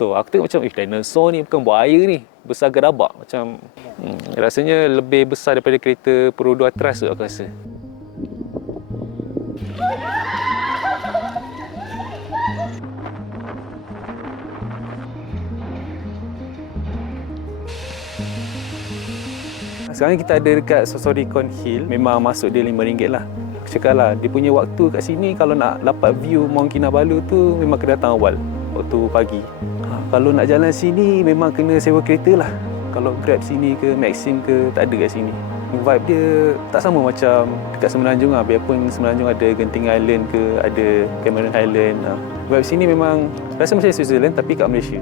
So aku tengok macam dinosaur ni bukan buaya ni, besar gerabak macam rasanya lebih besar daripada kereta Perodua Trust tu aku rasa. Sekarang kita ada dekat Sosoricon Hill, memang masuk dia RM5 lah. Aku cakap lah, dia punya waktu kat sini kalau nak dapat view Mount Kinabalu tu memang kena datang awal, waktu pagi. Kalau nak jalan sini memang kena sewa kereta lah. Kalau Grab sini ke, Maxim ke, tak ada kat sini. Vibe dia tak sama macam dekat Semenanjung lah. Biarpun Semenanjung ada Genting Island ke, ada Cameron Highland. Vibe sini memang rasa macam Switzerland tapi kat Malaysia.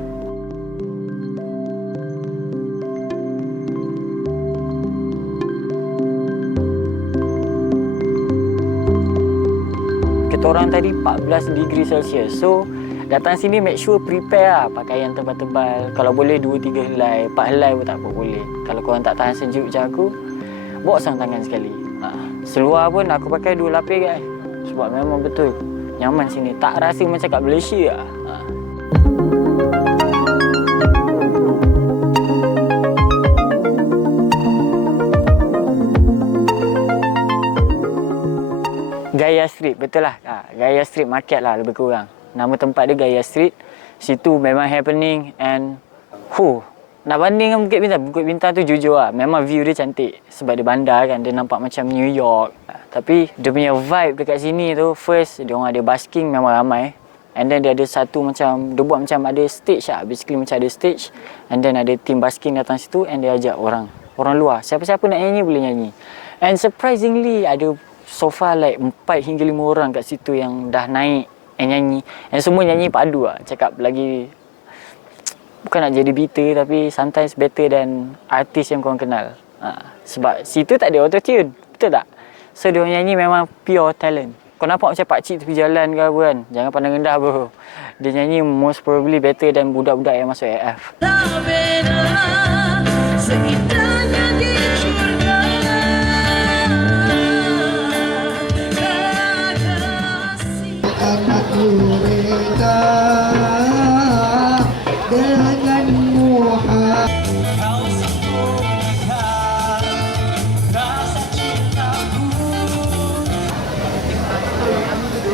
Kita orang tadi 14 degree Celsius. So datang sini make sure prepare lah pakaian tebal-tebal. Kalau boleh 2-3 helai, 4 helai pun tak apa boleh. Kalau korang tak tahan sejuk macam aku, bawa sarung tangan sekali. Seluar pun aku pakai 2 lapis guys. Sebab memang betul nyaman sini. Tak rasa macam kat Malaysia lah. Gaya Street, betul lah. Gaya Street Market lah lebih kurang. Nama tempat dia Gaya Street. Situ memang happening and nak banding dengan Bukit Bintang. Bukit Bintang tu jujur lah, memang view dia cantik. Sebab dia bandar kan, dia nampak macam New York. Tapi dia punya vibe dekat sini tu, first dia orang ada basking memang ramai. And then dia ada satu macam, dia buat macam ada stage lah. Basically macam ada stage. And then ada team basking datang situ and dia ajak orang luar. Siapa-siapa nak nyanyi boleh nyanyi. And surprisingly ada so far like 4 hingga 5 orang kat situ yang dah naik and nyanyi. And semua nyanyi padu lah. Cakap lagi, bukan nak jadi bitter tapi sometimes better than artis yang korang kenal. Sebab situ tak ada auto-tune. Betul tak? So dia nyanyi memang pure talent. Kau nampak macam pakcik tepi jalan ke apa kan? Jangan pandang rendah bro. Dia nyanyi most probably better than budak-budak yang masuk AF.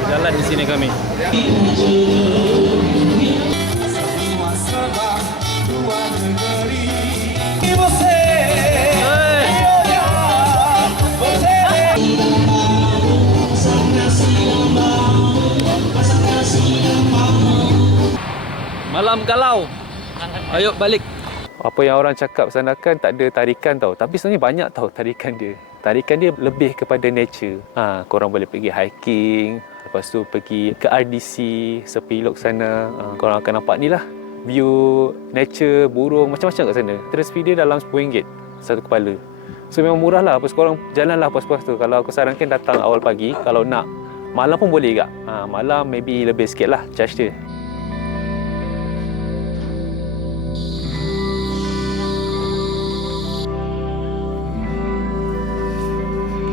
Jalan di sini kami. Malam galau. Ayo balik. Apa yang orang cakap Sandakan tak ada tarikan tau. Tapi sebenarnya banyak tau tarikan dia. Tarikan dia lebih kepada nature. Korang boleh pergi hiking. Lepas tu pergi ke RDC, Sepilok sana. Korang akan nampak ni lah. View nature, burung, macam-macam kat sana. Terus fee dia dalam RM10 satu kepala. So memang murah lah. Lepas korang jalanlah puas-puas tu. Kalau aku sarankan datang awal pagi. Kalau nak malam pun boleh kak. Malam maybe lebih sikit lah charge dia.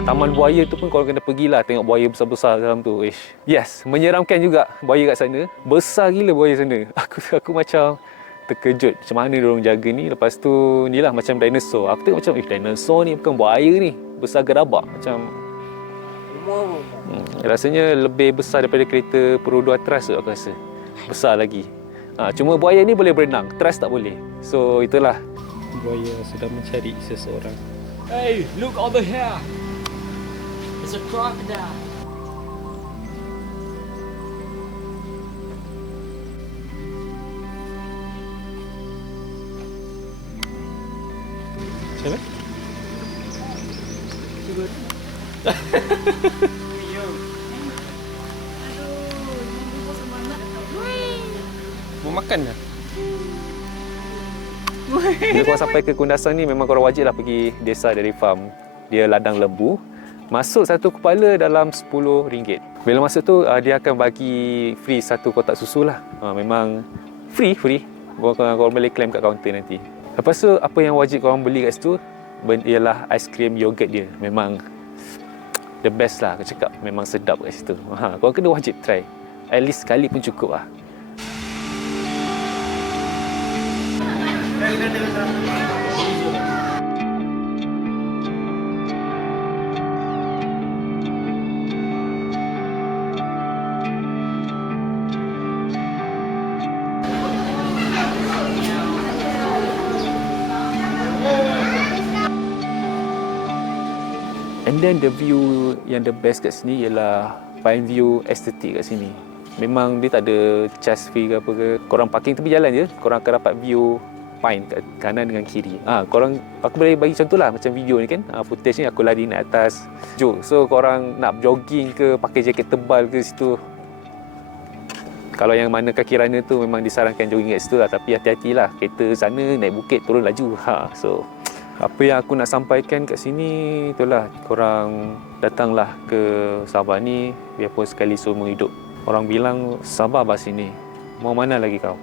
Taman buaya tu pun korang kena pergilah tengok buaya besar-besar dalam tu. Yes, menyeramkan juga buaya kat sana. Besar gila buaya sana. Aku macam terkejut macam mana diorang jaga ni. Lepas tu ni lah macam dinosaur. Aku tengok macam dinosaur ni bukan buaya ni, besar gerabak macam rasanya lebih besar daripada kereta Perodua Trust tu aku rasa. Besar lagi. Cuma buaya ni boleh berenang, Trust tak boleh. So itulah. Buaya sedang mencari seseorang. Hey, look over here. It's a crocodile. Macam mana? Cuba. Mau makan ke? Bila korang sampai ke Kundasan ni memang korang wajib lah pergi desa dari farm. Dia ladang lembu. Masuk satu kepala dalam RM10. Bila masuk tu dia akan bagi free satu kotak susu lah. Memang free. Korang boleh claim kat kaunter nanti. Lepas tu apa yang wajib korang beli kat situ ialah aiskrim yogurt dia. Memang the best lah aku cakap. Memang sedap kat situ. Korang kena wajib try. At least sekali pun cukup lah. And then the view yang the best kat sini ialah Pine View Estate kat sini. Memang dia tak ada charge fee ke apa ke. Korang parking tepi jalan je, korang akan dapat view Pine kat kanan dengan kiri. Aku boleh bagi contoh lah macam video ni kan. Footage ni aku lari naik atas jog. So korang nak jogging ke, pakai jaket tebal ke situ. Kalau yang mana kaki runner tu memang disarankan jogging kat situ lah. Tapi hati-hatilah, kereta sana naik bukit turun laju. So apa yang aku nak sampaikan kat sini itulah, korang datanglah ke Sabah ni biarpun sekali seumur hidup. Orang bilang Sabah bah sini, mau mana lagi kau?